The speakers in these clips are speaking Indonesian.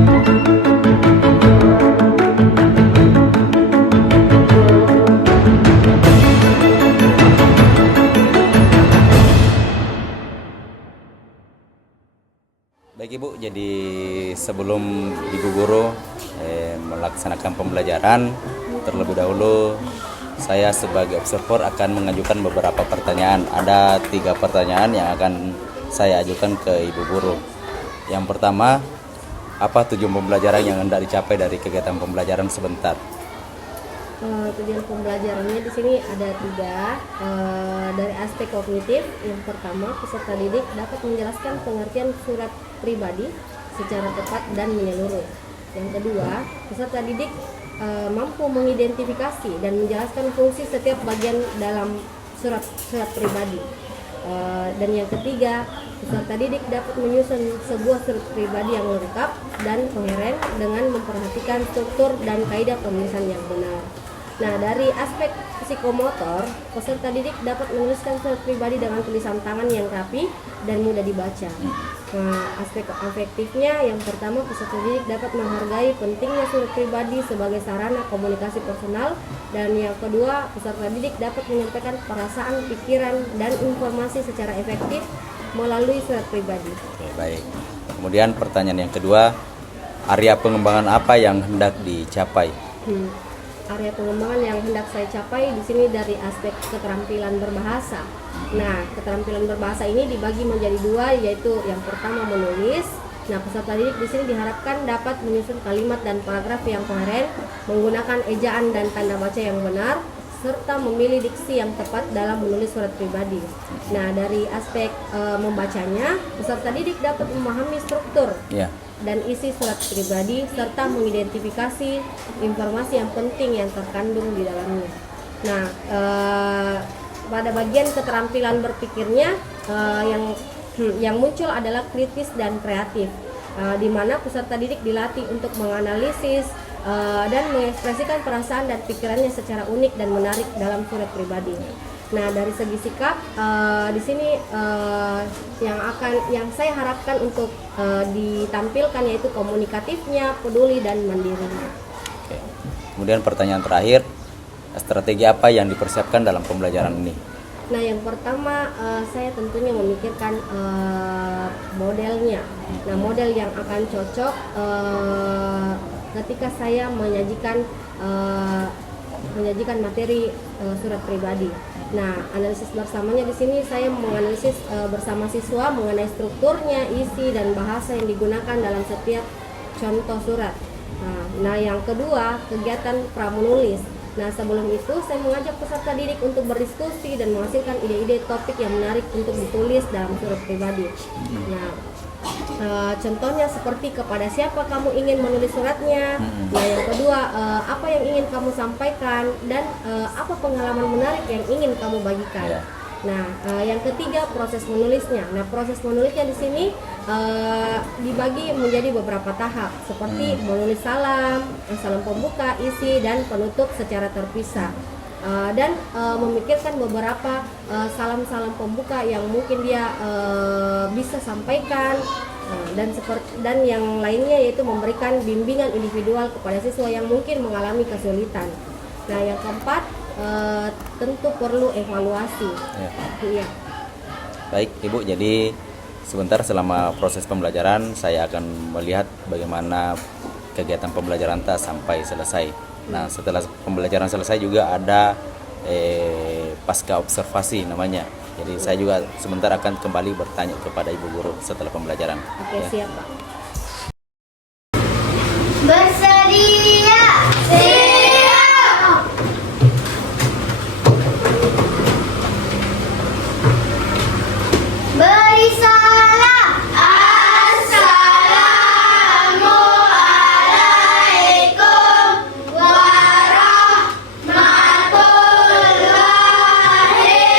Baik Ibu, jadi sebelum Ibu Guru melaksanakan pembelajaran, terlebih dahulu saya sebagai observer akan mengajukan beberapa pertanyaan. Ada 3 pertanyaan yang akan saya ajukan ke Ibu Guru. Yang pertama, apa tujuan pembelajaran yang hendak dicapai dari kegiatan pembelajaran sebentar? Tujuan pembelajarannya di sini ada 3. Dari aspek kognitif, yang pertama peserta didik dapat menjelaskan pengertian surat pribadi secara tepat dan menyeluruh. Yang kedua, peserta didik mampu mengidentifikasi dan menjelaskan fungsi setiap bagian dalam surat pribadi. Dan yang ketiga, peserta didik dapat menyusun sebuah surat pribadi yang lengkap dan koheren dengan memperhatikan struktur dan kaidah penulisan yang benar. Nah, dari aspek psikomotor, peserta didik dapat menuliskan surat pribadi dengan tulisan tangan yang rapi dan mudah dibaca. Nah, aspek afektifnya, yang pertama peserta didik dapat menghargai pentingnya surat pribadi sebagai sarana komunikasi personal, dan yang kedua peserta didik dapat menyampaikan perasaan, pikiran, dan informasi secara efektif melalui surat pribadi. Oke, baik. Kemudian pertanyaan yang kedua, area pengembangan apa yang hendak dicapai? Area pengembangan yang hendak saya capai di sini dari aspek keterampilan berbahasa. Nah, keterampilan berbahasa ini dibagi menjadi 2, yaitu yang pertama menulis. Nah, peserta didik di sini diharapkan dapat menyusun kalimat dan paragraf yang koheren, menggunakan ejaan dan tanda baca yang benar, serta memilih diksi yang tepat dalam menulis surat pribadi. Nah, dari aspek membacanya, peserta didik dapat memahami struktur dan isi surat pribadi serta mengidentifikasi informasi yang penting yang terkandung di dalamnya. Nah, pada bagian keterampilan berpikirnya yang muncul adalah kritis dan kreatif, di mana peserta didik dilatih untuk menganalisis dan mengekspresikan perasaan dan pikirannya secara unik dan menarik dalam surat pribadi. Nah, dari segi sikap di sini yang saya harapkan untuk ditampilkan yaitu komunikatifnya, peduli dan mandirinya. Oke. Kemudian pertanyaan terakhir, strategi apa yang dipersiapkan dalam pembelajaran ini? Nah, yang pertama saya tentunya memikirkan modelnya. Nah, model yang akan cocok ketika saya menyajikan materi surat pribadi. Nah, analisis bersamanya di sini saya menganalisis bersama siswa mengenai strukturnya, isi dan bahasa yang digunakan dalam setiap contoh surat. Nah, yang kedua, kegiatan pramenulis. Nah, sebelum itu saya mengajak peserta didik untuk berdiskusi dan menghasilkan ide-ide topik yang menarik untuk ditulis dalam surat pribadi. Nah, contohnya seperti kepada siapa kamu ingin menulis suratnya. Nah, yang kedua, apa yang ingin kamu sampaikan dan apa pengalaman menarik yang ingin kamu bagikan. Nah, yang ketiga, proses menulisnya. Nah, proses menulisnya di sini dibagi menjadi beberapa tahap, seperti menulis salam pembuka, isi dan penutup secara terpisah. Dan memikirkan beberapa salam-salam pembuka yang mungkin dia bisa sampaikan, dan yang lainnya yaitu memberikan bimbingan individual kepada siswa yang mungkin mengalami kesulitan. Nah, yang keempat, tentu perlu evaluasi. Iya. Baik Ibu, jadi sebentar selama proses pembelajaran saya akan melihat bagaimana kegiatan pembelajaran sampai selesai. Nah, setelah pembelajaran selesai juga ada pasca observasi namanya. Jadi saya juga sebentar akan kembali bertanya kepada Ibu Guru setelah pembelajaran. Oke, siap Pak. Bersedia. Siap. Beri salam. Assalamualaikum warahmatullahi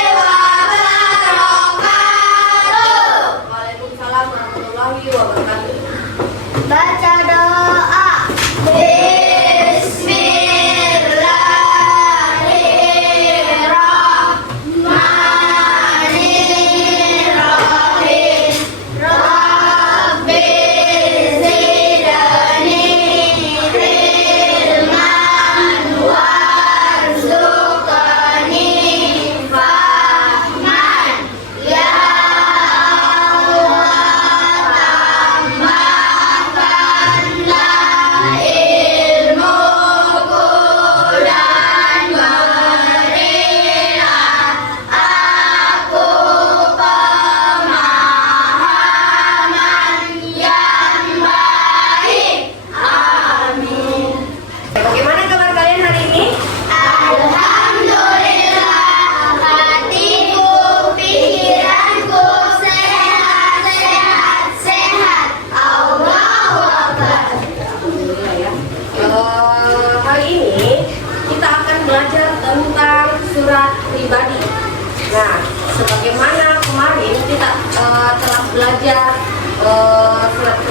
wabarakatuh. Waalaikumsalam warahmatullahi wabarakatuh. Baca doa. Bismillahirrahmanirrahim. Rabbi zidni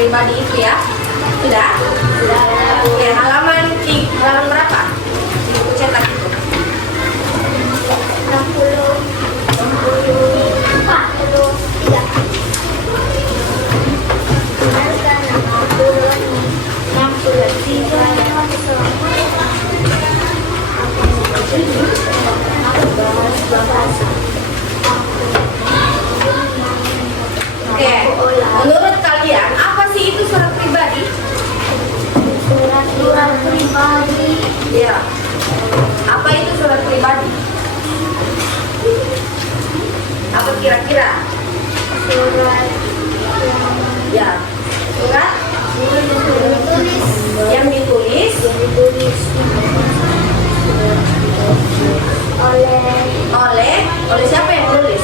pribadi itu ya. Sudah? Sudah. Oke, halaman berapa? Di buku cetak itu. 63. Oke, menurut kalian apa sih itu surat pribadi? Surat pribadi. Ya. Apa itu surat pribadi? Apa kira-kira? Surat Ya. Surat yang ditulis oleh siapa yang tulis?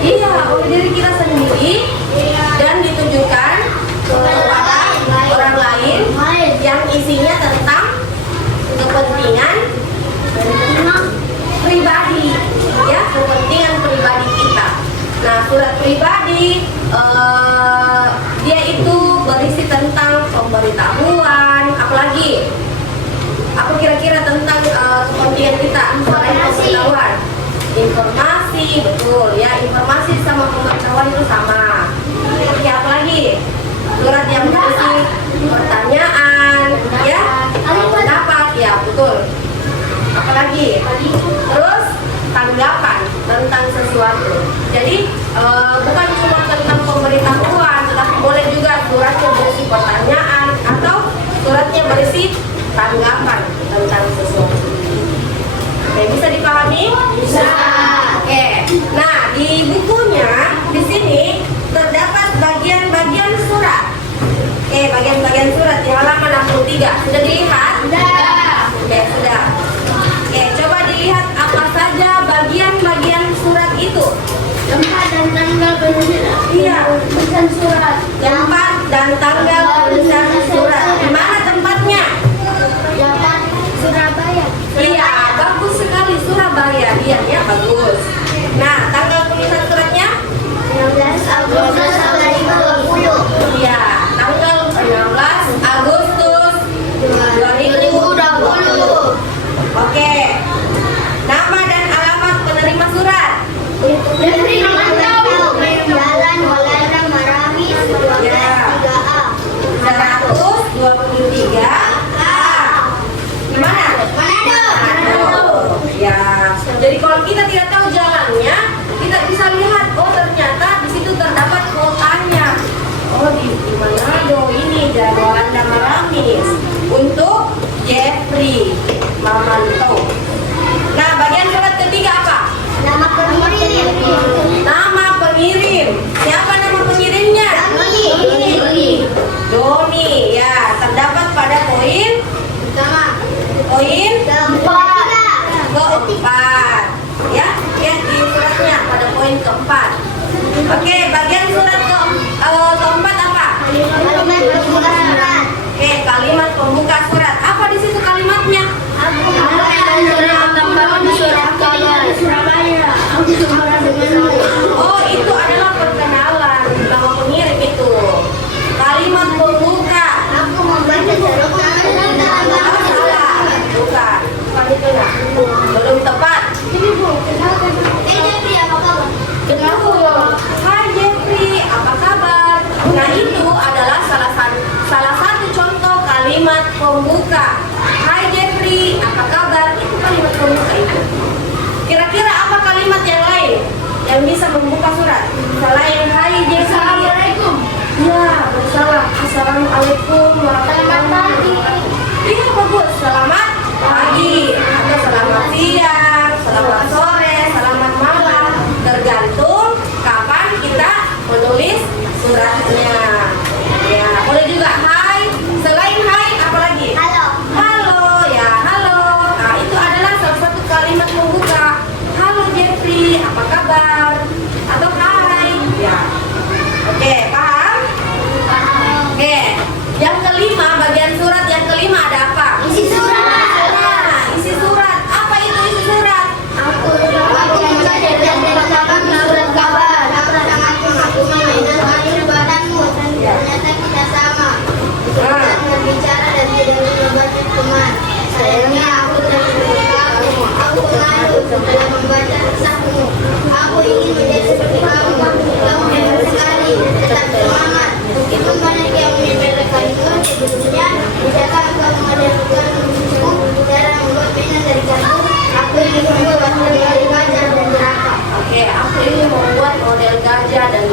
Iya, oleh diri kita sendiri dan ditujukan kepada orang lain yang isinya tentang kepentingan pribadi, ya, kepentingan pribadi kita. Nah, surat pribadi dia itu berisi tentang pemberitahuan, apalagi apa kira-kira tentang kepentingan kita, selain pemberitahuan, informasi, betul ya, informasi sama pemberitahuan itu sama. Ya, apalagi surat yang berisi pertanyaan, ya, pendapat, ya, betul. Apalagi terus tanggapan tentang sesuatu. Jadi bukan cuma tentang pemberitahuan, tetapi boleh juga suratnya berisi pertanyaan atau suratnya berisi tanggapan tentang sesuatu. Oke, bisa dipahami? Bisa. Oke. Nah, di bukunya di sini terdapat bagian-bagian surat. Oke, bagian-bagian surat di halaman 63. Sudah dilihat? Sudah. Oke, sudah. Oke, coba dilihat apa saja bagian-bagian surat itu. Tempat dan tanggal penulisan. Iya. Penulisan surat. Tempat dan tanggal penulisan surat. Di mana tempatnya? Dapat Surabaya. Iya, bagus sekali, Surabaya. Iya, ya, bagus. Nah, tanggal penulisan suratnya? 16 Agustus 2020. Iya, tanggal 16 Agustus 2020. Oke. Nama dan alamat penerima surat. Jeffrey Mantau, Jalan Walanda Marawi, 12-3A. 123A. Gimana? Manado. Ya. Jadi kalau kita tidak tahu jalannya, kita bisa lihat, oh ternyata di situ terdapat kotanya. Oh di Manado ini dan Walanda Maramis untuk Jeffrey Mamanto. Nah, bagian surat ketiga apa? Nama pengirim. Nama pengirim. Siapa nama pengirimnya? Doni. Ya, terdapat pada poin keempat. Ya, lihat di suratnya pada poin keempat. Oke, bagian surat keempat apa? Kalimat pembuka surat. Oke, kalimat pembuka surat. Apa di situ kalimatnya? Oh, itu adalah perkenalan nama pengirim itu. Kalimat pembuka. Aku membaca surat. Oh, salah. Bukan itu lah. Belum tepat. Jeffrey, apa kabar? Betul. Hai Jeffrey, apa kabar? Nah, itu adalah salah satu contoh kalimat pembuka. Hai Jeffrey, apa kabar? Itu kalimat pembuka itu. Kira-kira apa kalimat yang lain yang bisa membuka surat selain hai Jeffrey? Assalamualaikum. Ya, bersalam. Assalamualaikum warahmatullahi wabarakatuh. Iya, bagus. Selamat pagi atau selamat siang, selamat sore, selamat malam, tergantung kapan kita menulis suratnya. Ya, boleh juga hai. Selain hai, apa lagi? Halo. Halo, ya halo. Nah, itu adalah salah satu kalimat pembuka. Halo Jeffrey, apa kabar? Atau hai. Ya. Oke, paham? Oke. Yang kelima, bagian surat yang kelima ada apa? Isi surat. Nah, isi surat. Apa itu isi surat? Aku membaca dan surat kabar. Aku sangat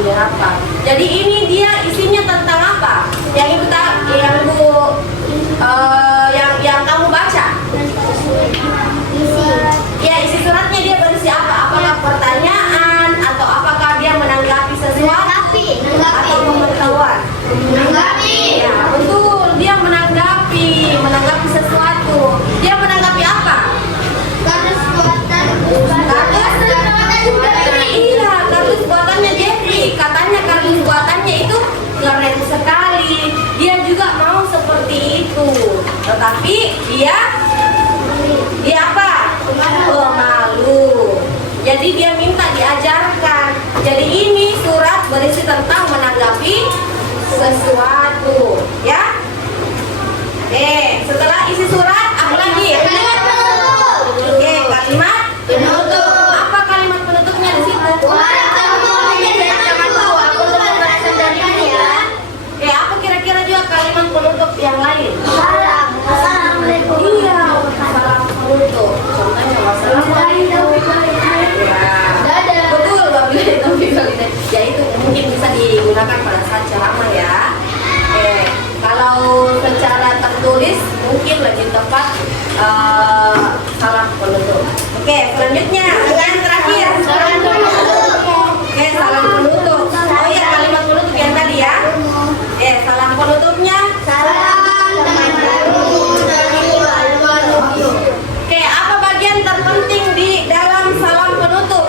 berapa. Jadi ini dia isinya tentang apa? Yang ibu yang kamu baca? Ya, isi suratnya dia berisi apa? Apakah pertanyaan atau apakah dia menanggapi sesuatu atau pengetahuan? Ya, betul. Dia menanggapi sesuatu. Dia menanggapi apa? Iya, kardus buatannya Jeffrey. Katanya kardus buatannya itu keren sekali. Dia juga mau seperti itu. Tetapi dia apa? Pemalu. Jadi dia minta diajarkan. Jadi ini surat berisi tentang menanggapi sesuatu, ya. Setelah isi surat apa lagi? Kalimat penutup. Apa kalimat penutupnya di situ? Apa kira-kira juga kalimat penutup yang lain? Iya, salam penutup. Contohnya wassalamualaikum. Ya, betul, ya itu mungkin bisa digunakan pada saat ceramah ya. Kalau secara tertulis mungkin lebih tepat salam penutup. Oke, selanjutnya yang terakhir. Oke, salam penutup. Oh iya, kalimat penutup yang tadi ya. Salam penutupnya. Oke, apa bagian terpenting di dalam salam penutup?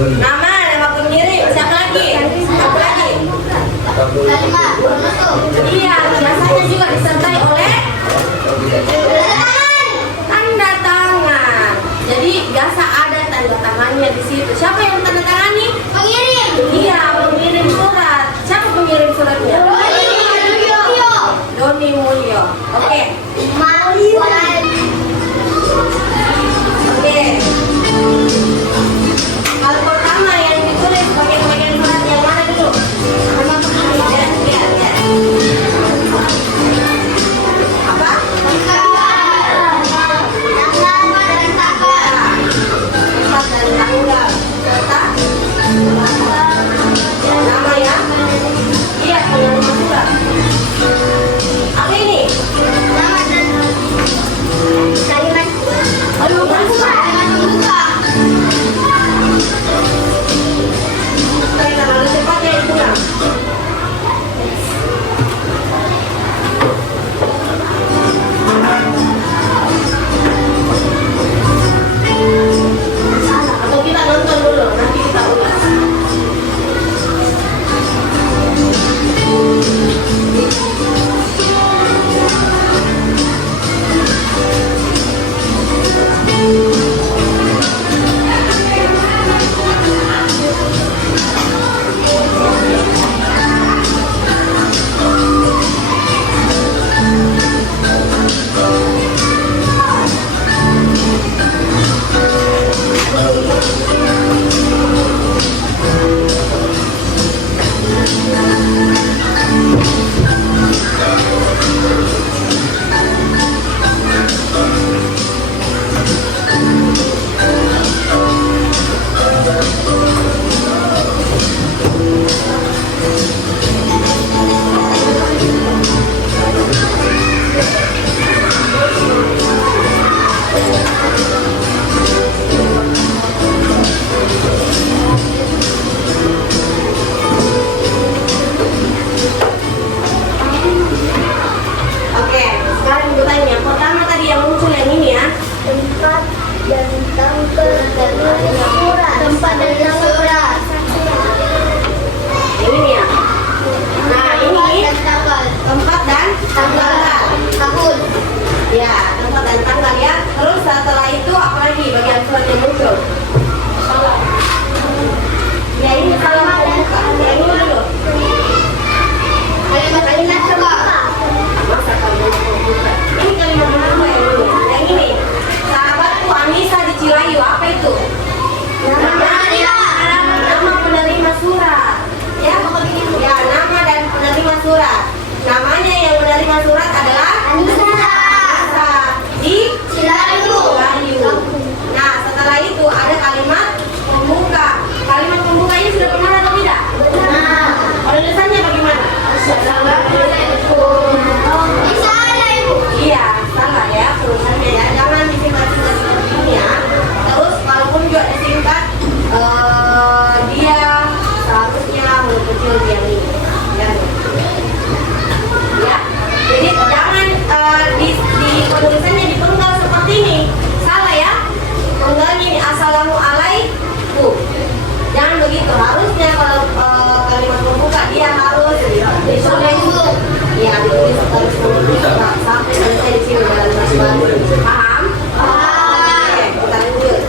Nama pengirim. Siapa lagi? Apa lagi? Iya, biasanya juga disertai oleh tanda tangan. Jadi biasa ada tanda tangannya di situ. Siapa yang tanda tangani? Pengirim. Iya, pengirim surat. Siapa pengirim suratnya? Doni Mulyo. Oke. Oke. Hal pertama yang ditulis bagian-bagian surat yang mana dulu? Ya. Paham? Oke, kita lanjut.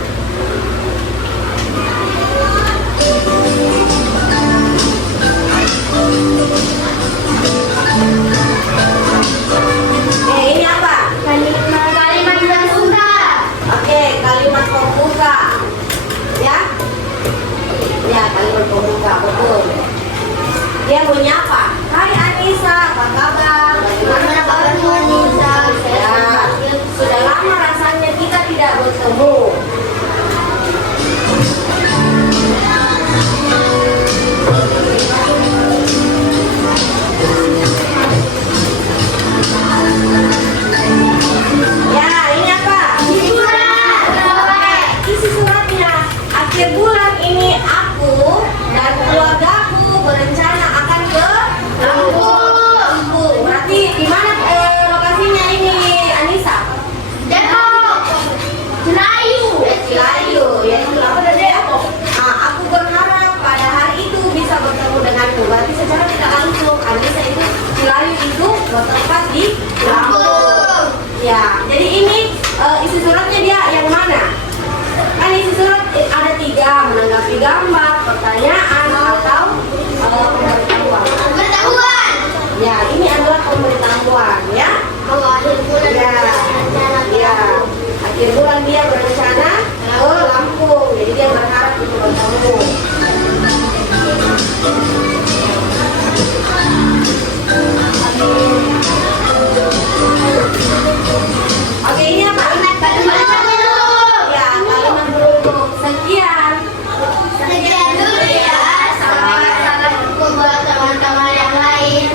Ini apa? Kalimat pembuka. Oke, kalimat pembuka. Ya? Ya, kalimat pembuka, betul. Dia menyapa. Hai Anissa, apa kabar? Bagaimana kabarmu Anissa? Ya, sudah lama rasanya kita tidak bertemu. Ya, ini apa? Isi suratnya. Akhir bulan ini aku dan keluargaku berencana akan ke Lampung. Berarti di mana lokasinya ini, Anissa? Cilayu. Ya, itu apa tadi ya? Nah, aku berharap pada hari itu bisa bertemu denganku. Berarti secara tidak langsung Anissa itu Cilayu itu bertempat di Lampung. Ya, jadi ini isi suratnya dia yang mana? Kan isi surat ada 3, menanggapi gambar, pertanyaan, atau pemberitahuan. Ya, ini adalah pemberitahuan ya. Ya, akhir bulan dia berencana ke Lampung, jadi dia berharap untuk bertemu. Oke, ini apa? Ya, kalimat beruntung. Sekian. Sekian dulu ya. Sampai ketemu buat teman-teman yang lain.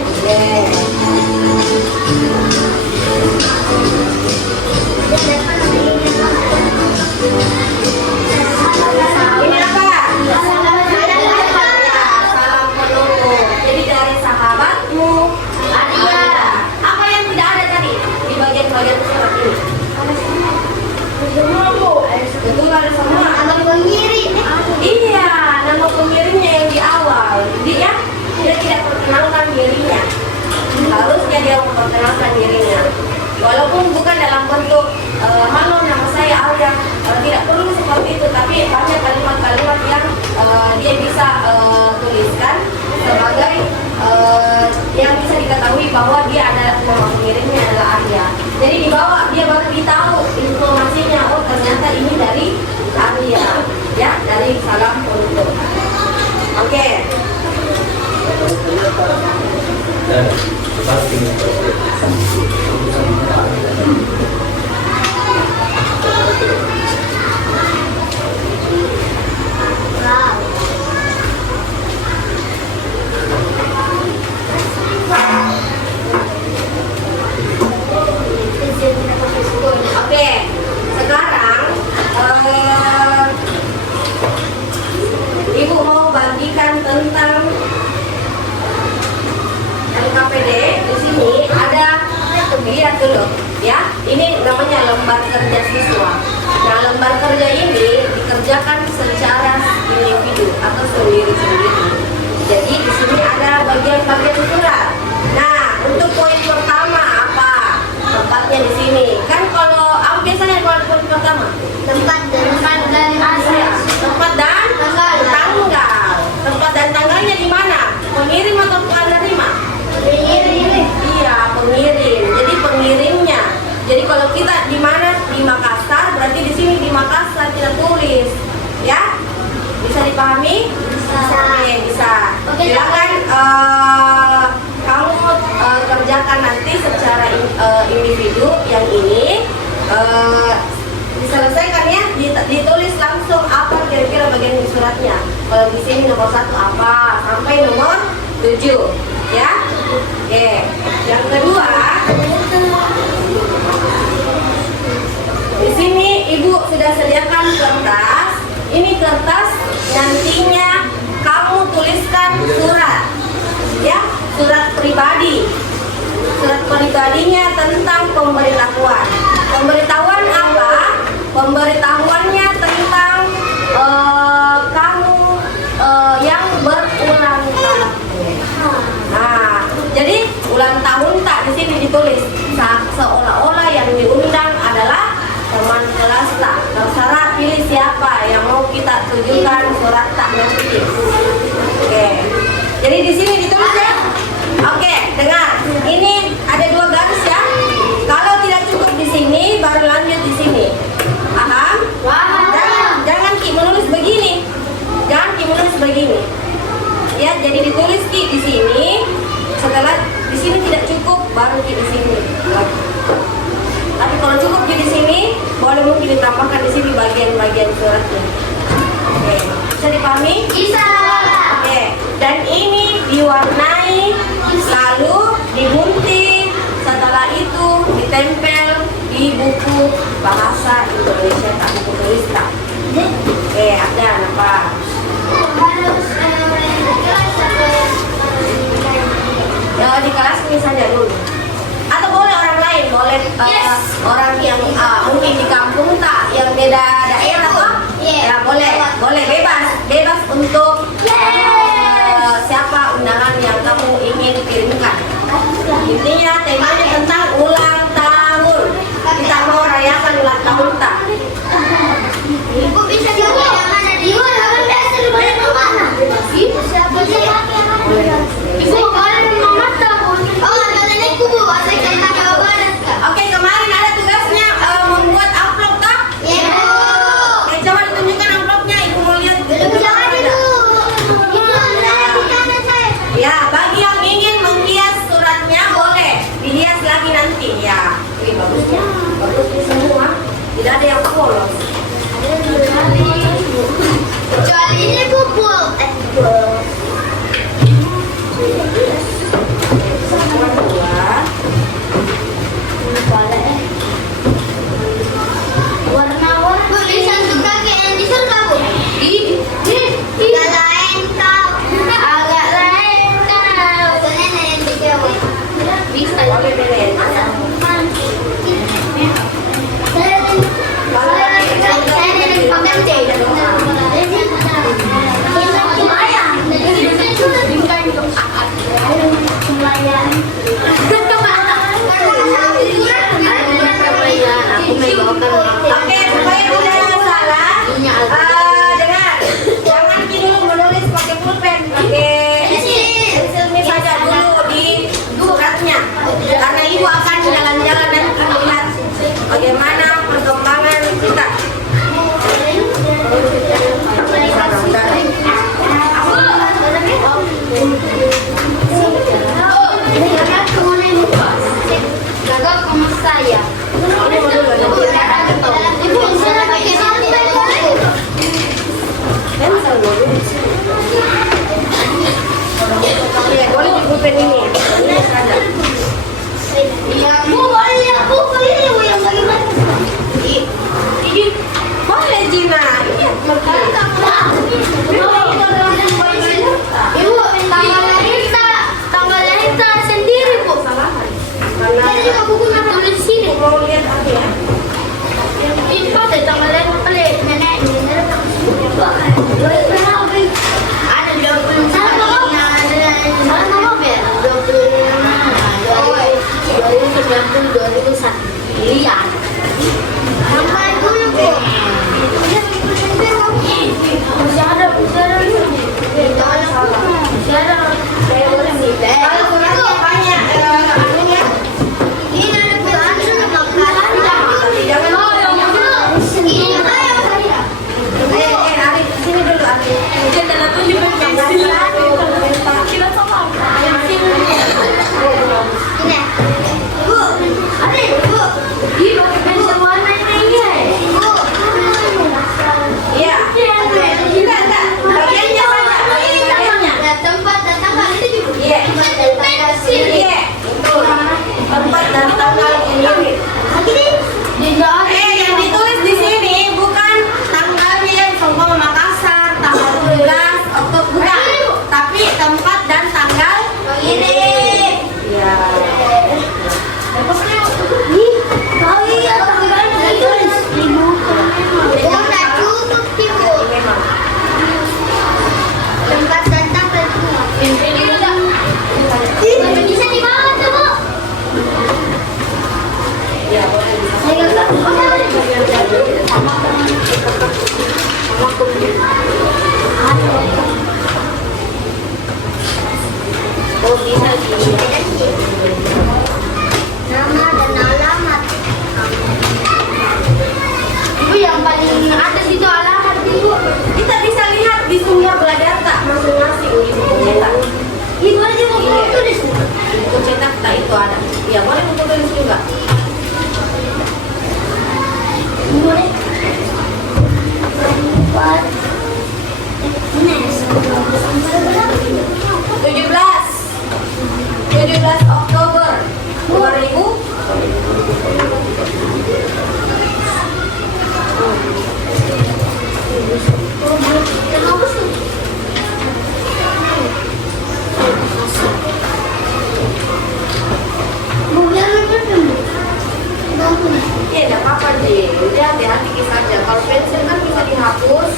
Ini apa? Ya, salam penunggu. Jadi dari sahabatmu ada. Apa yang tidak ada tadi di bagian-bagian surat ini? Betul, ada semua. Iya, nama pengirimnya yang di awal. Dia tidak perkenalkan dirinya. Harusnya dia memperkenalkan dirinya. Walaupun bukan dalam bentuk halo nama saya Alia, tidak perlu seperti itu, tapi banyak kalimat-kalimat yang dia bisa tuliskan sebagai yang bisa diketahui bahwa dia adalah nama pengirimnya adalah Arya. Jadi di bawah dia baru ditahu informasinya, oh ternyata ini dari Arya, ya, dari salam penunjuk. Oke. Oke, sekarang Ibu mau bagikan tentang LKPD. Di sini ada, lihat dulu ya, ini namanya lembar kerja siswa. Nah, lembar kerja ini dikerjakan secara individu atau sendiri-sendiri. Jadi di sini ada bagian-bagian surat. Nah, untuk poin pertama apa? Tempatnya di sini. Kan kalau apa biasanya kalau poin pertama? Tempat dan Ya, tempat dan tanggal. Tempat dan tanggalnya di mana? Pengirim atau penerima? Iya, pengirim. Jadi pengirimnya. Jadi kalau kita di mana? Di Makassar, berarti di sini di Makassar kita tulis, ya? Bisa dipahami? Bisa. Oke, bisa. Oke, Silakan kamu kerjakan nanti secara individu yang ini. Diselesaikan ya, ditulis langsung apa kira-kira bagian di suratnya. Kalau di sini nomor 1 apa sampai nomor 7, ya. Oke. Yang kedua, di sini Ibu sudah sediakan kertas. Ini kertas nantinya kamu tuliskan surat, ya, surat pribadi. Surat pribadinya tentang pemberitahuan. Pemberitahuan apa? Pemberitahuannya tentang kamu yang berulang tahun. Nah, jadi ulang tahun tak di sini ditulis seolah-olah yang diundang yang mau kita tunjukkan surat tak nanti. Oke. Jadi di sini ditulis ya. Oke, dengar. Ini ada 2 garis ya. Kalau tidak cukup di sini, baru lanjut di sini. Paham? Jangan Ki menulis begini. Jangan Ki menulis begini. Ya, jadi ditulis Ki di sini. Setelah di sini tidak cukup, baru Ki di sini. Tapi kalau cukup Ki di sini, boleh mungkin ditambahkan di sini bagian-bagian suratnya. Oke, bisa dipahami? Bisa. Oke, dan ini diwarnai, lalu digunting, setelah itu ditempel di buku bahasa Indonesia, tak buku tulis tak. Oke, ada apa? Ya, di kelas ini saja dulu. Atau boleh orang lain, boleh orang yang mungkin di kampung tak, yang beda daerah toh? Ya boleh bebas untuk siapa undangan yang kamu ingin kirimkan. Intinya temanya tentang ulang tahun. Kita mau rayakan ulang tahun tak? Ibu bisa juga yang mana di luar dasar di mana? Siapa sih? Ibu boleh mama tahu. Oh, katanya ibu saya cerita Jawa Barat. Oke, kemarin ada tugasnya membuat amplop tak? Iya. Oke, coba ditunjukkan amplopnya, ibu mau lihat. Jangan dulu. Ibu ada di kanan saya. Ya, bagi yang ingin menghias suratnya boleh dihias lagi nanti ya. Ini bagusnya, bagusnya semua. Tidak ada yang polos. Kecuali ini pupul. Semua dua. Warna-warna. Bu, bisa suka kayak yang diserta, Bu? Agak lain kau. Agak lain kau. Katanya yang dijawab. Bisa. Boleh deh. Oke, supaya tidak salah, dengar, jangan dulu menulis pakai pulpen, pakai pensil saja dulu di suratnya, karena ibu akan jalan-jalan dan melihat bagaimana perkembangan kita. Saya. Ibu bisa pakai Pensel dulu. Iya, boleh di pulpen ini. Ini ada. Iya, Bu, boleh buku ini Bu yang bagaimana? Ini boleh Jina. Iya, Ibu, tanggal lahir kita sendiri Bu. karena Saya juga bukunya tulis di sini. mau lihat apa ya? Ini pada tanggal lahir kali nenek. Ada 20. Salah nama ya? 2021. Iya. Sampai dulu Bu. Kalau suratnya banyak anunya, Ini ada bulan sudah makanan. jangan Ini saya. Ari, sini dulu. cetak masing-masing di buku cetak. Ibu aja mau tulis. Di buku cetak tak itu ada. Iya boleh buku tulis juga. Boleh. Buat. Ini 17 Oktober 2000. Iya, tidak apa-apa Ji. Udah hati-hati saja. Kalau pensil kan bisa dihapus,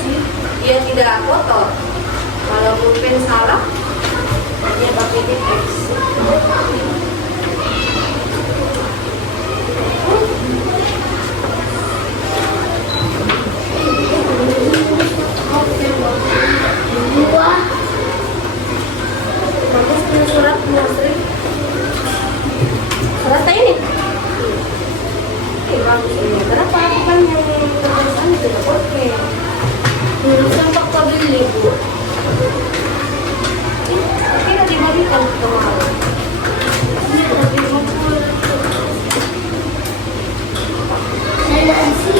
dia tidak kotor. Kalau pulpen salah, dia pakai tipex. Bagus punya surat Musri. Surat ini. Bagus ini. Kenapa aku kan yang tulisan itu tidak boleh? Sampai kau beli Bu. Kira dibagikan kemarin. Ini lebih mampu. Saya isi.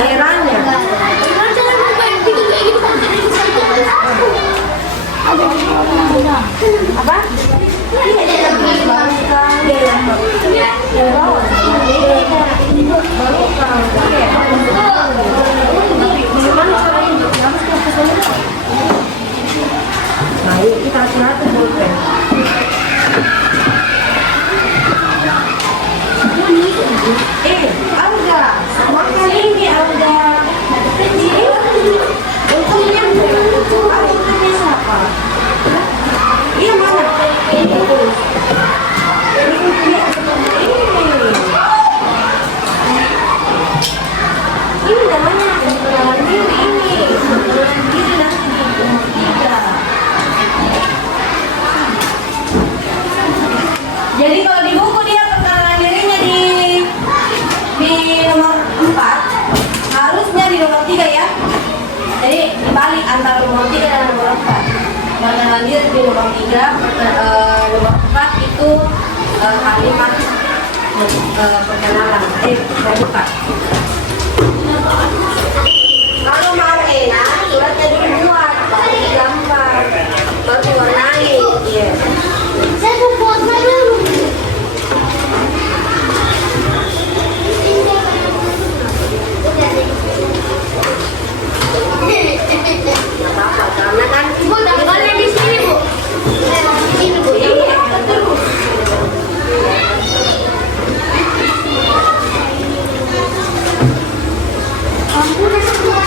Daerahnya. Apa? Nah, yuk kita atur-atur pulpen. Alga, makan ini Alga. Untungnya untungnya siapa? Iya mana? Ini namanya perkenalan diri ini. Perkenalan diri nanti di umur 3. Jadi kalau di buku dia perkenalan dirinya di nomor 4, harusnya di nomor 3 ya. Jadi dibalik antara nomor 3 dan nomor 4. Perkenalan diri di nomor 3, nomor 4 itu kalimat perkenalan. Bukan. Kalau mau enak, suratnya dulu buat, baru digambar, baru diwarnai. Iya. Saya mau buat dulu. Nggak apa-apa, karena kan Ibu gambarnya di sini, Bu. Di sini, Bu. iya betul. Kamu udah semua.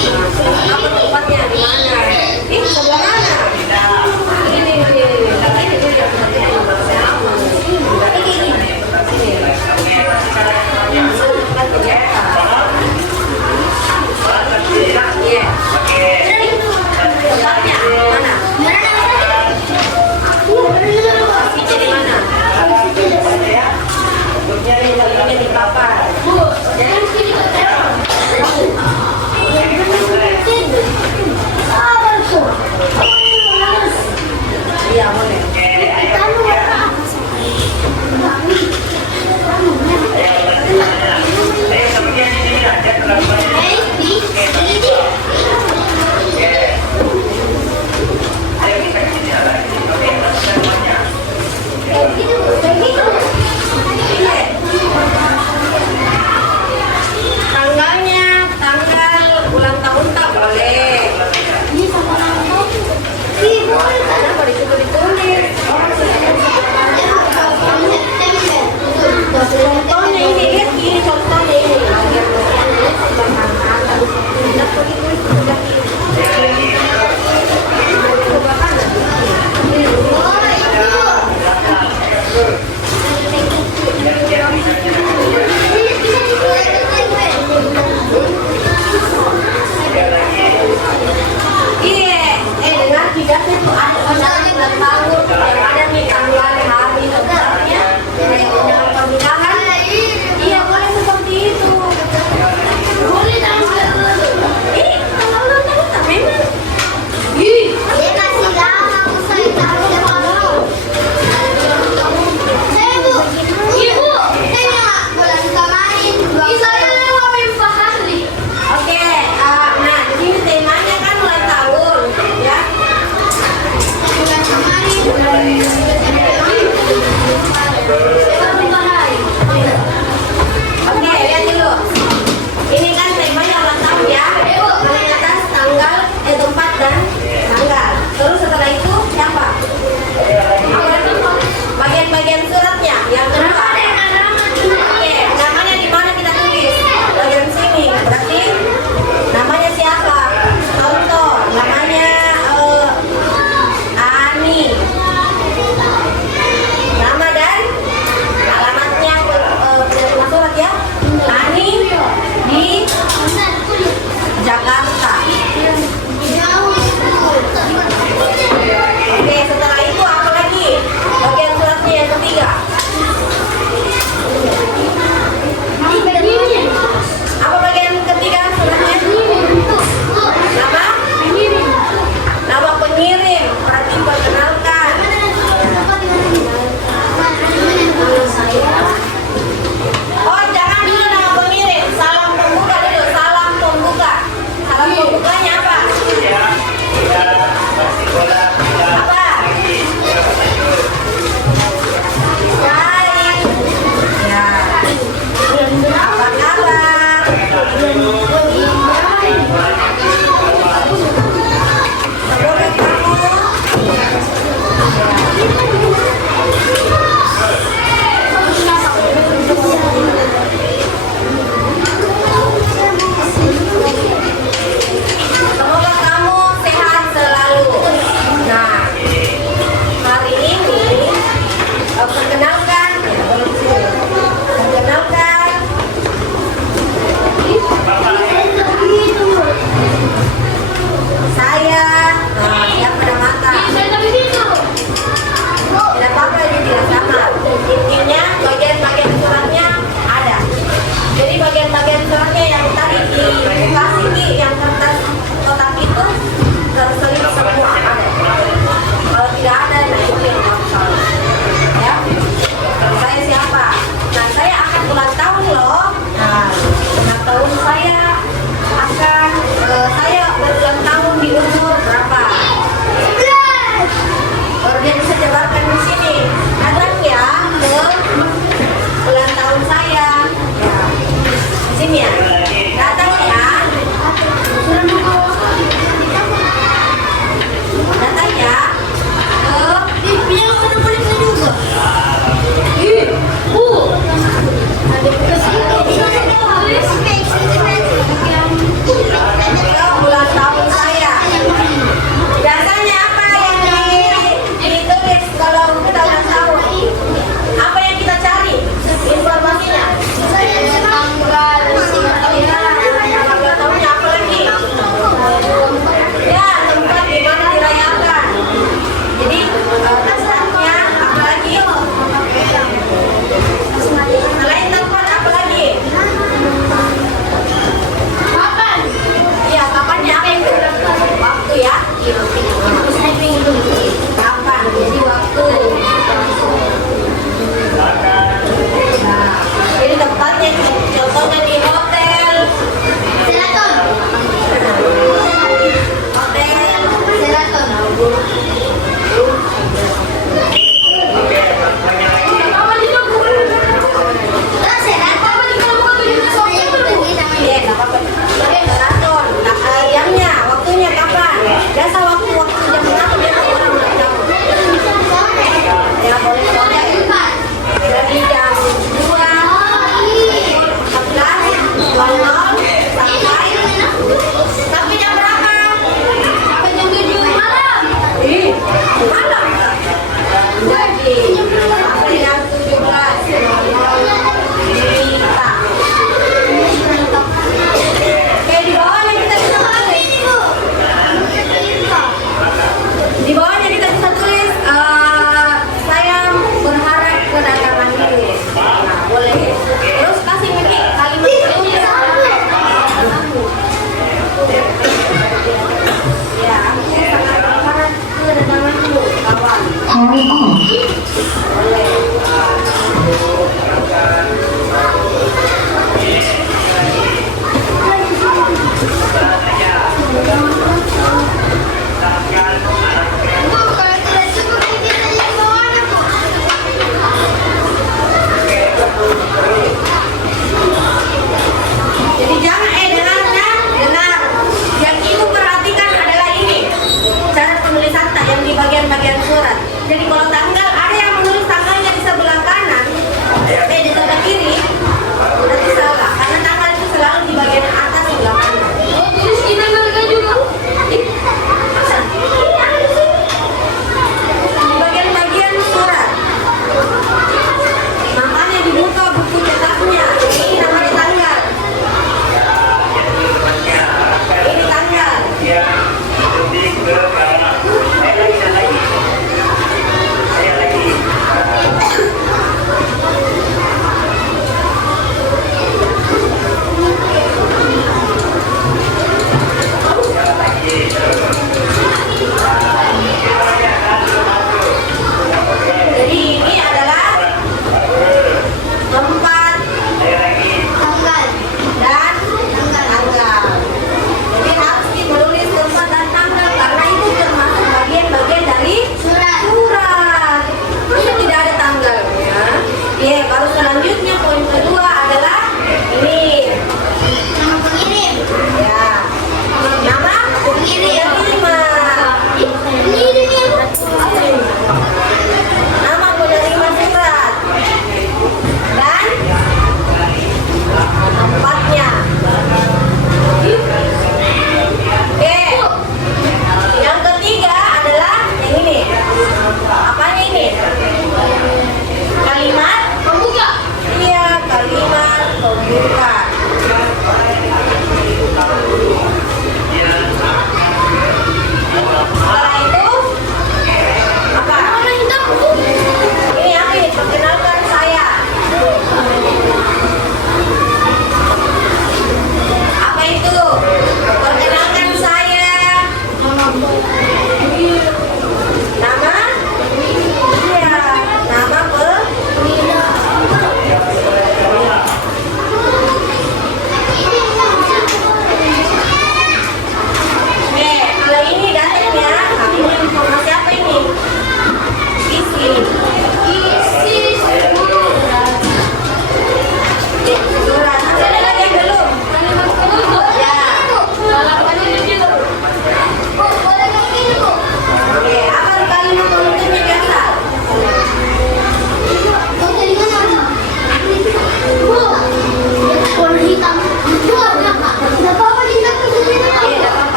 Apa tempatnya di mana? Ini sebelah mana? Ini.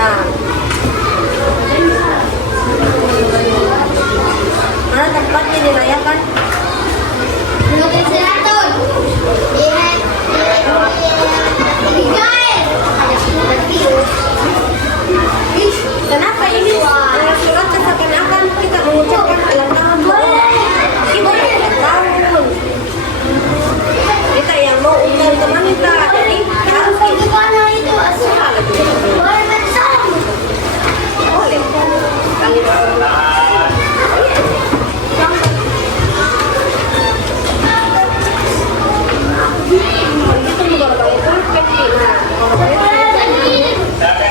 Nah, mana tempatnya dirayakan? Menurut Seraton. Kenapa ini surat seakan-akan kita mengucapkan ulang tahun ibu ulang tahun. Kita yang mau undang teman kita, jadi harus Itu karena itu asal. Boleh bersama. boleh. Kali itu juga kalau perfect nah, kalau perfect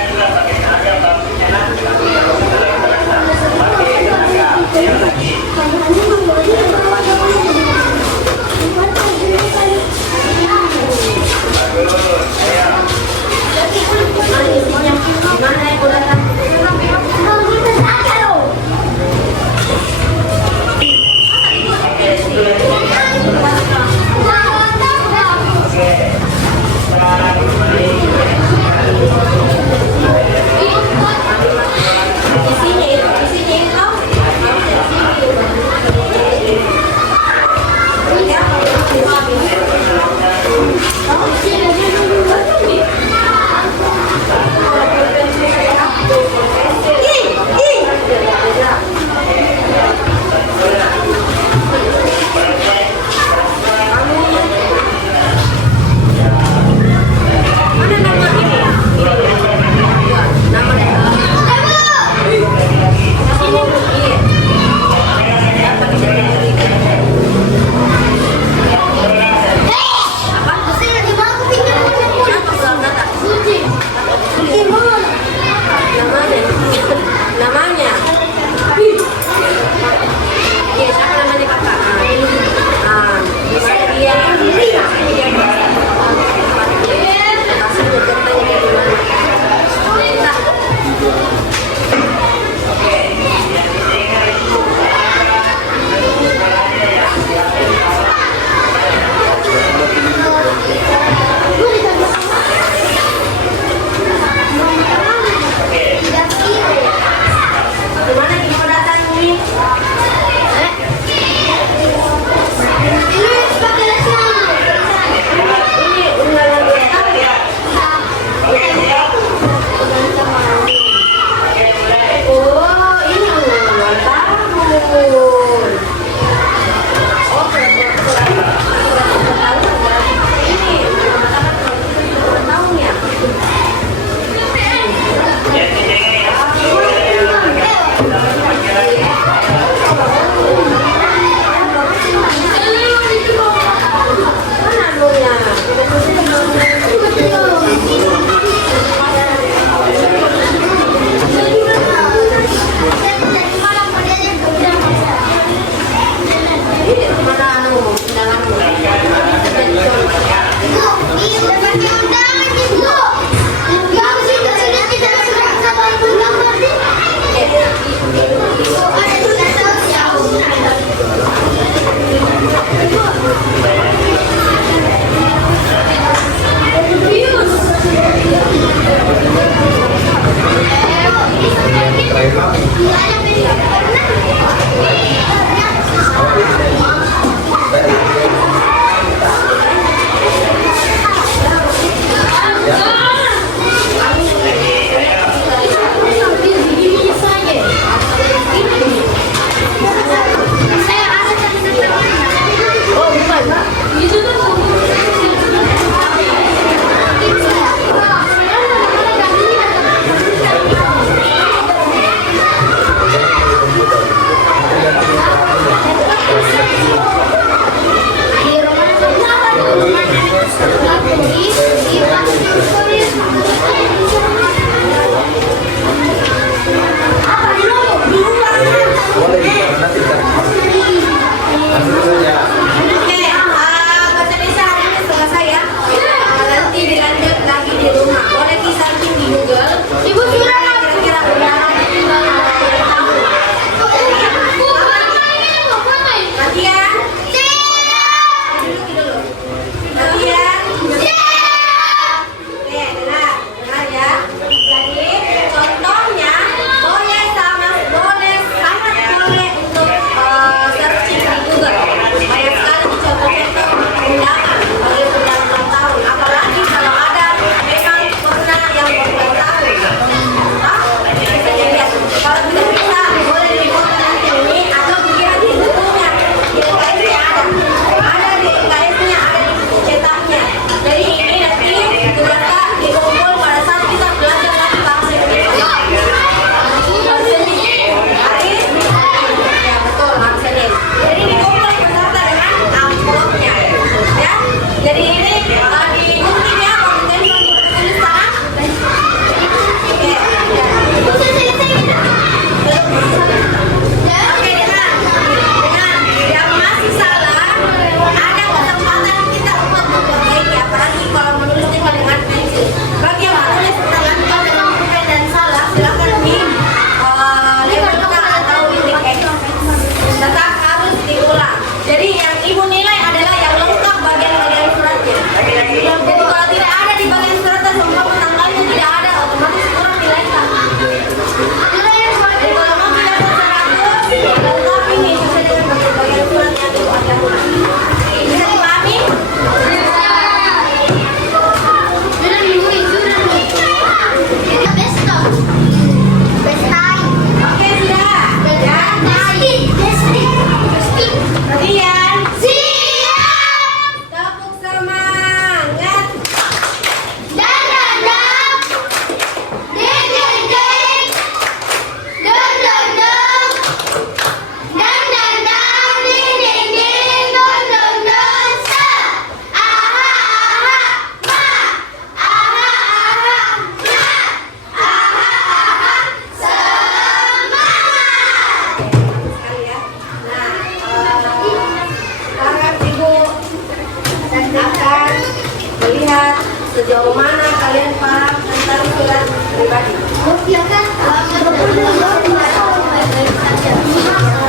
Iya kan?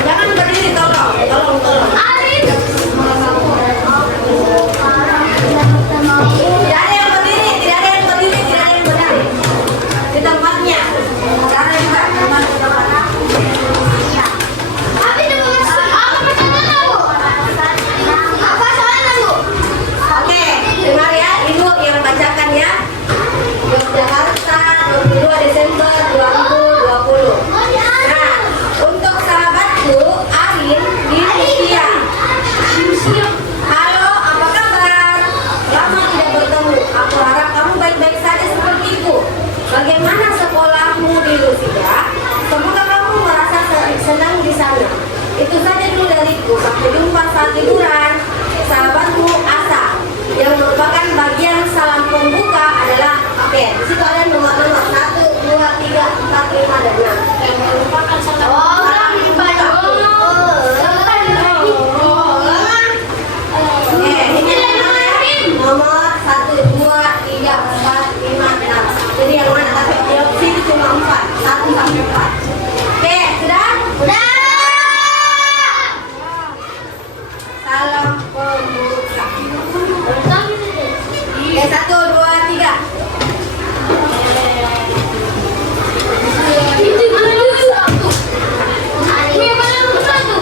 Jangan berdiri, tolong. Arif. Tidak ada yang berdiri. Di tempatnya. Cara yang tak teman di tempatnya. Apa itu maksud? Apa pertanyaannya, Bu? Apa soalnya, Bu? Oke, dengar ya, Ibu yang bacakan ya. Yogyakarta, 22 Desember 2020. Nah, untuk sahabatku Arin di Rusia. Halo, apa kabar? Lama tidak bertemu. Aku harap kamu baik-baik saja sepertiku. Bagaimana sekolahmu di Rusia? Semoga kamu merasa senang di sana. Itu saja dulu dariku. Sampai jumpa saat liburan. Sahabatmu Asa. Yang merupakan bagian salam pembuka adalah oke. Di situ ada nomor-nomor 1, 2, 3, 4, 5 dan 6. Yang merupakan salam pembuka. Nomor 1, 2, 3, 4, 5, 6. Jadi yang mana tapi opsi itu cuma 4. 1 sampai 4. Oke, sudah? Udah. Salam pembuka. Oke, 1, 2, 3. Itu mana dulu? Ini mana dulu satu?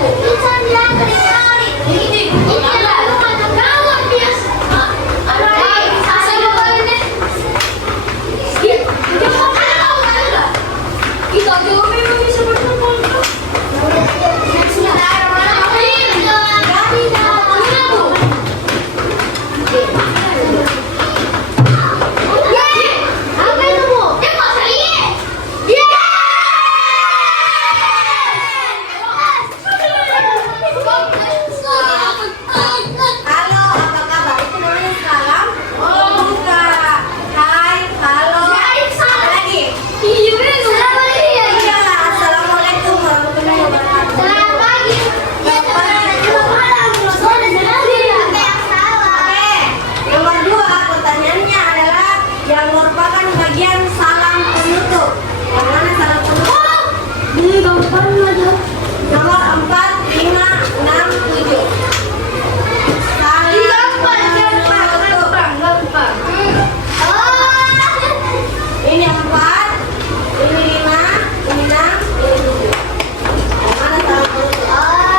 Ini gawat dia. Saya mau ini. Kita juga memang bisa bertemu. Halo, apa kabar? Itu namanya salam pembuka. Hai, halo. Apa lagi? Iya, assalamualaikum warahmatullahi wabarakatuh. Oke, nomor 2 pertanyaannya adalah yang merupakan bagian salam penutup. Yang mana salam penutup? Nomor 4, 5, 6, 7. Ini 4, ini 5, ini 6, ini 7. Yang mana salam penutup? 1, 2, 3.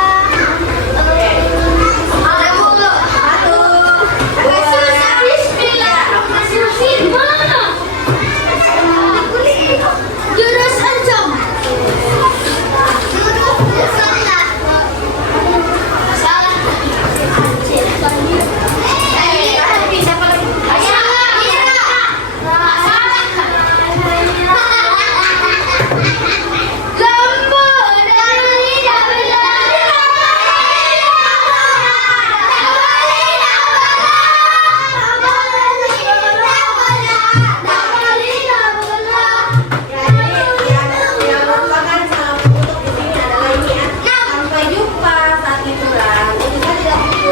Jurus ancam. Yang merupakan salam penutup di sini adalah ini ya. Sampai jumpa saat liburan. Itu kan tidak butuh.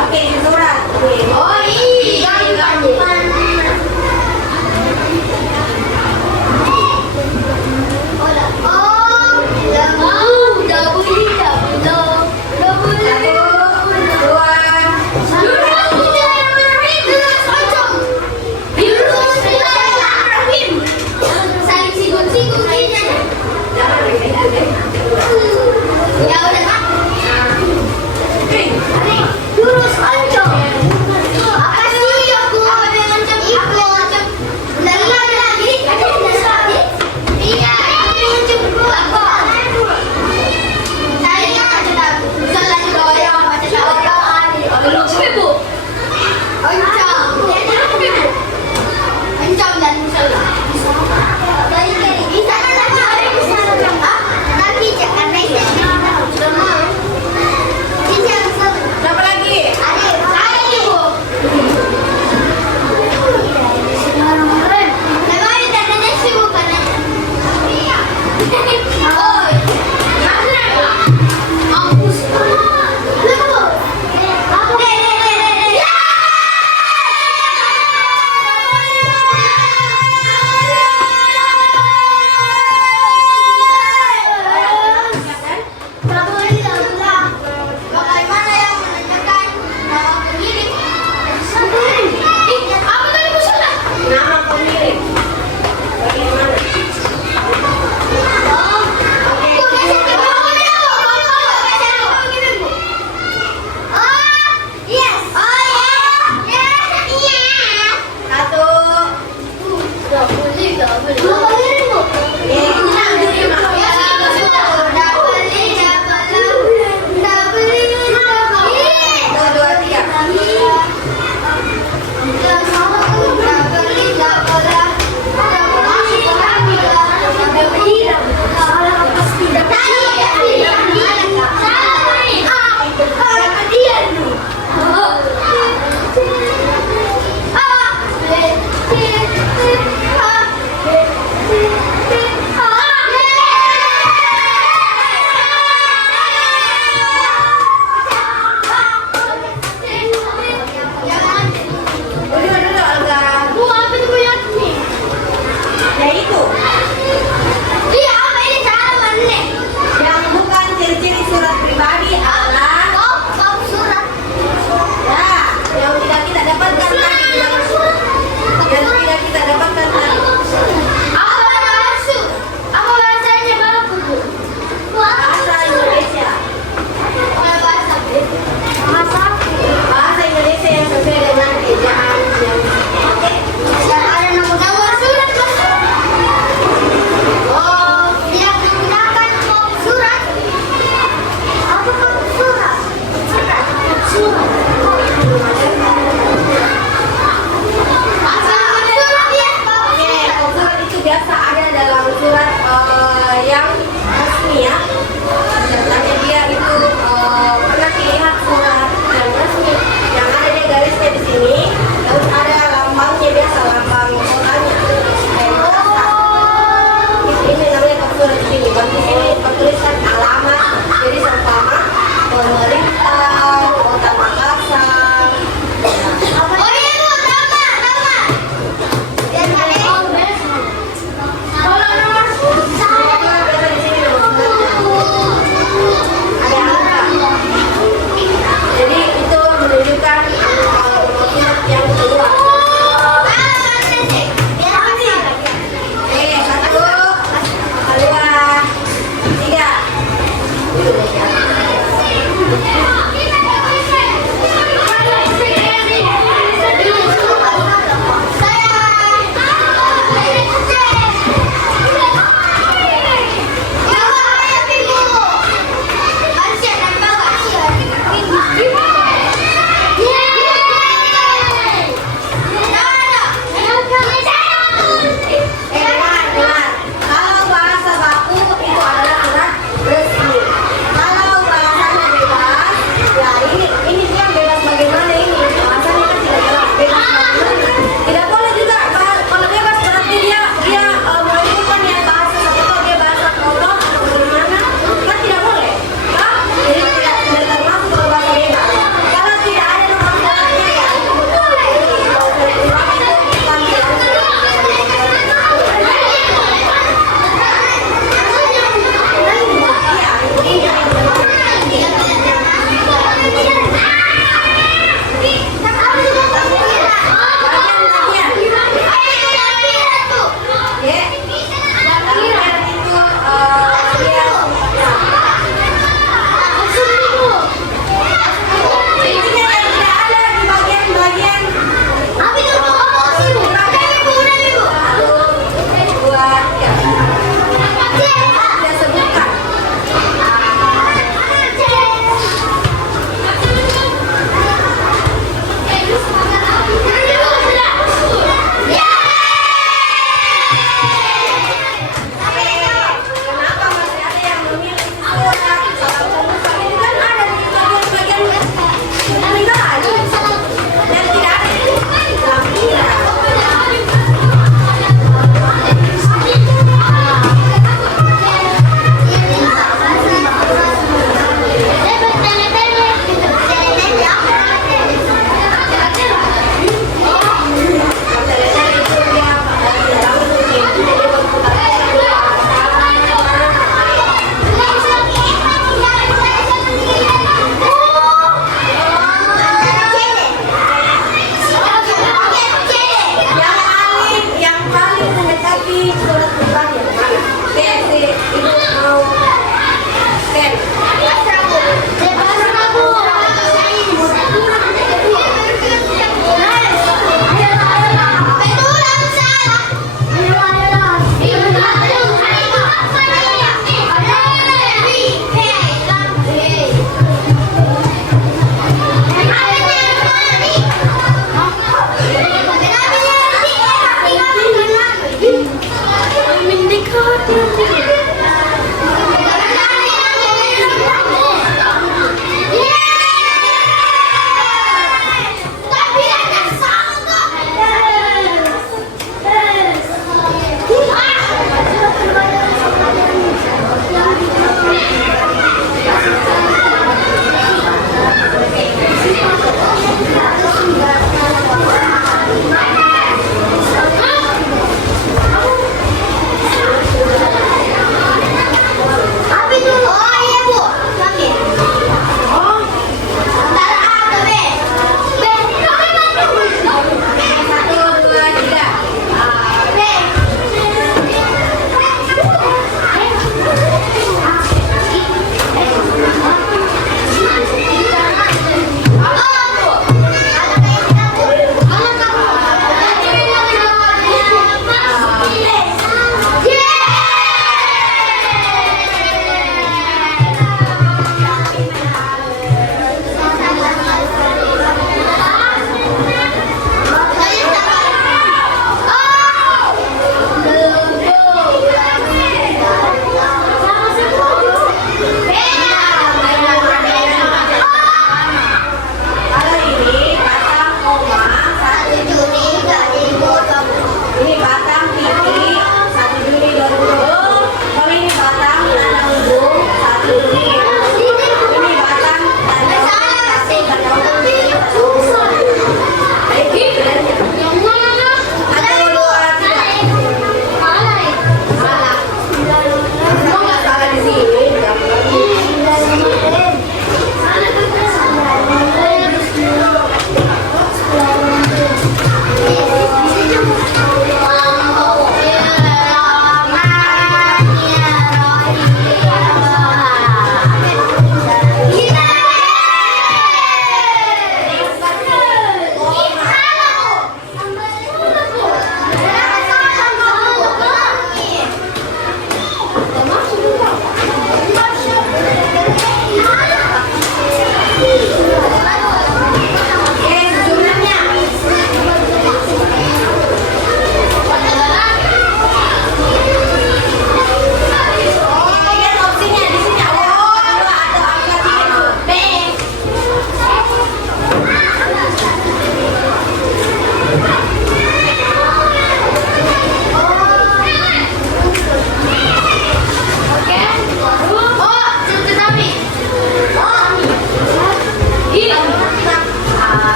Oke, ini surat. Oh iya, Ya udah. Jurus ancam.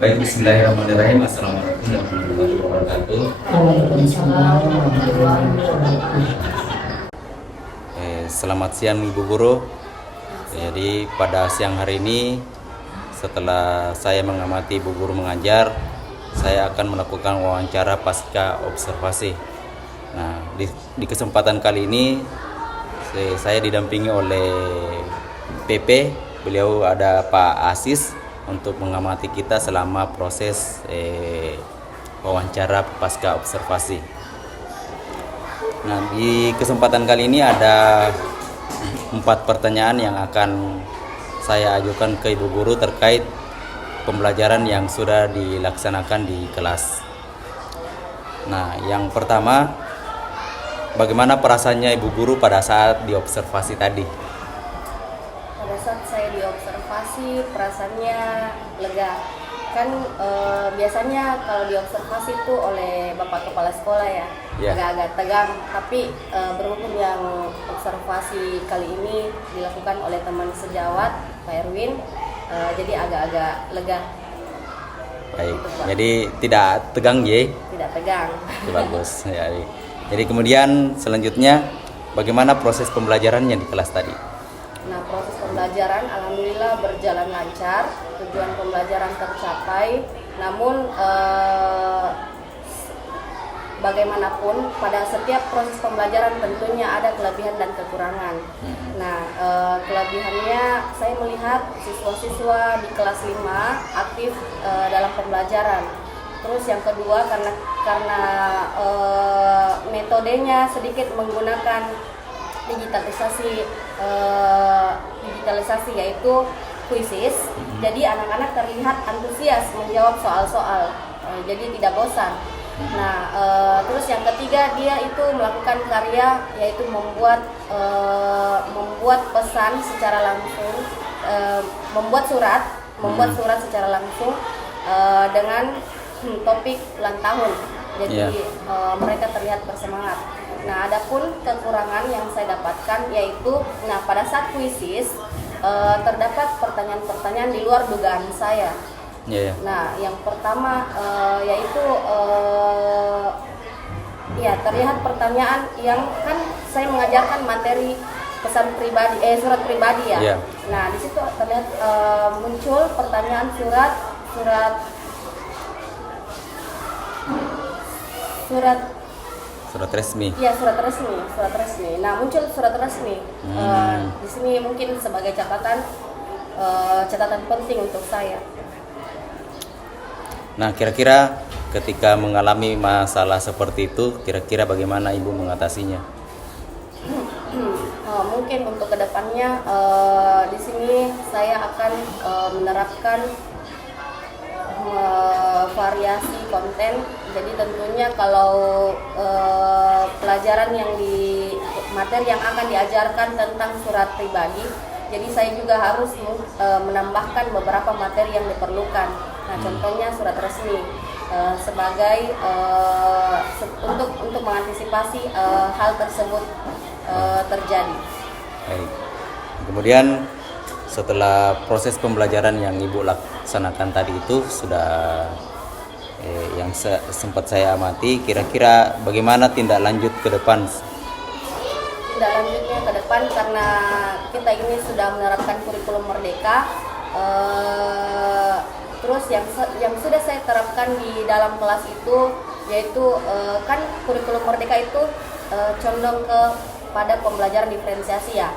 Baik, bismillahirrahmanirrahim. Assalamualaikum warahmatullahi wabarakatuh. Selamat siang Ibu Guru. Jadi pada siang hari ini setelah saya mengamati Ibu Guru mengajar, saya akan melakukan wawancara pasca observasi. Nah, di kesempatan kali ini saya didampingi oleh PP. Beliau ada Pak Asis untuk mengamati kita selama proses wawancara pasca observasi. Nah, di kesempatan kali ini ada 4 pertanyaan yang akan saya ajukan ke Ibu Guru terkait pembelajaran yang sudah dilaksanakan di kelas. Nah, yang pertama, bagaimana perasaannya Ibu Guru pada saat diobservasi tadi? Pada saat saya diobservasi, perasaannya lega. Kan biasanya kalau diobservasi itu oleh Bapak Kepala Sekolah ya, agak-agak tegang. Tapi berhubung yang observasi kali ini dilakukan oleh teman sejawat Pak Erwin, jadi agak-agak lega. Baik, Gitu, Pak. jadi tidak tegang ya? Tidak tegang. Itu bagus. Ya. Jadi kemudian selanjutnya, bagaimana proses pembelajarannya di kelas tadi? Nah, proses pembelajaran alhamdulillah berjalan lancar, tujuan pembelajaran tercapai. Namun bagaimanapun pada setiap proses pembelajaran tentunya ada kelebihan dan kekurangan. Nah, kelebihannya saya melihat siswa-siswa di kelas 5 aktif dalam pembelajaran. Terus yang kedua karena metodenya sedikit menggunakan digitalisasi yaitu kuisis. Jadi anak-anak terlihat antusias menjawab soal-soal, jadi tidak bosan. Nah, terus yang ketiga dia itu melakukan karya yaitu membuat pesan secara langsung, membuat surat secara langsung dengan topik ulang tahun. Jadi mereka terlihat bersemangat. Nah, adapun kekurangan yang saya dapatkan yaitu, pada saat kuisis terdapat pertanyaan-pertanyaan di luar dugaan saya. Nah, yang pertama yaitu terlihat pertanyaan yang kan saya mengajarkan materi pesan pribadi, surat pribadi ya. Nah, di situ terlihat muncul pertanyaan surat resmi. Iya, surat resmi. Nah, muncul surat resmi. Di sini mungkin sebagai catatan penting untuk saya. Nah, kira-kira ketika mengalami masalah seperti itu, kira-kira bagaimana Ibu mengatasinya? Mungkin untuk kedepannya di sini saya akan menerapkan variasi konten. Jadi tentunya kalau pelajaran materi yang akan diajarkan tentang surat pribadi, jadi saya juga harus menambahkan beberapa materi yang diperlukan. Nah, contohnya surat resmi sebagai untuk mengantisipasi hal tersebut terjadi. Baik. Kemudian setelah proses pembelajaran yang Ibu laksanakan tadi itu sudah yang sempat saya amati, kira-kira bagaimana tindak lanjut ke depan? Tindak lanjutnya ke depan, karena kita ini sudah menerapkan kurikulum merdeka, terus yang sudah saya terapkan di dalam kelas itu yaitu kan kurikulum merdeka itu condong pada pembelajaran diferensiasi ya.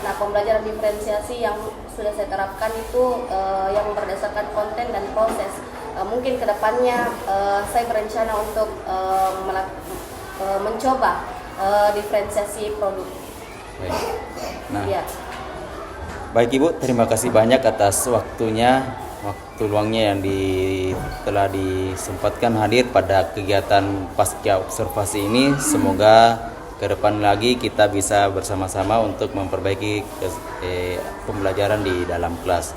Nah, pembelajaran diferensiasi yang sudah saya terapkan itu yang berdasarkan konten dan proses. Mungkin kedepannya saya berencana untuk mencoba diferensiasi produk. Baik. Nah, baik Ibu, terima kasih banyak atas waktu luangnya yang telah disempatkan hadir pada kegiatan pasca observasi ini. Semoga ke depan lagi kita bisa bersama-sama untuk memperbaiki pembelajaran di dalam kelas.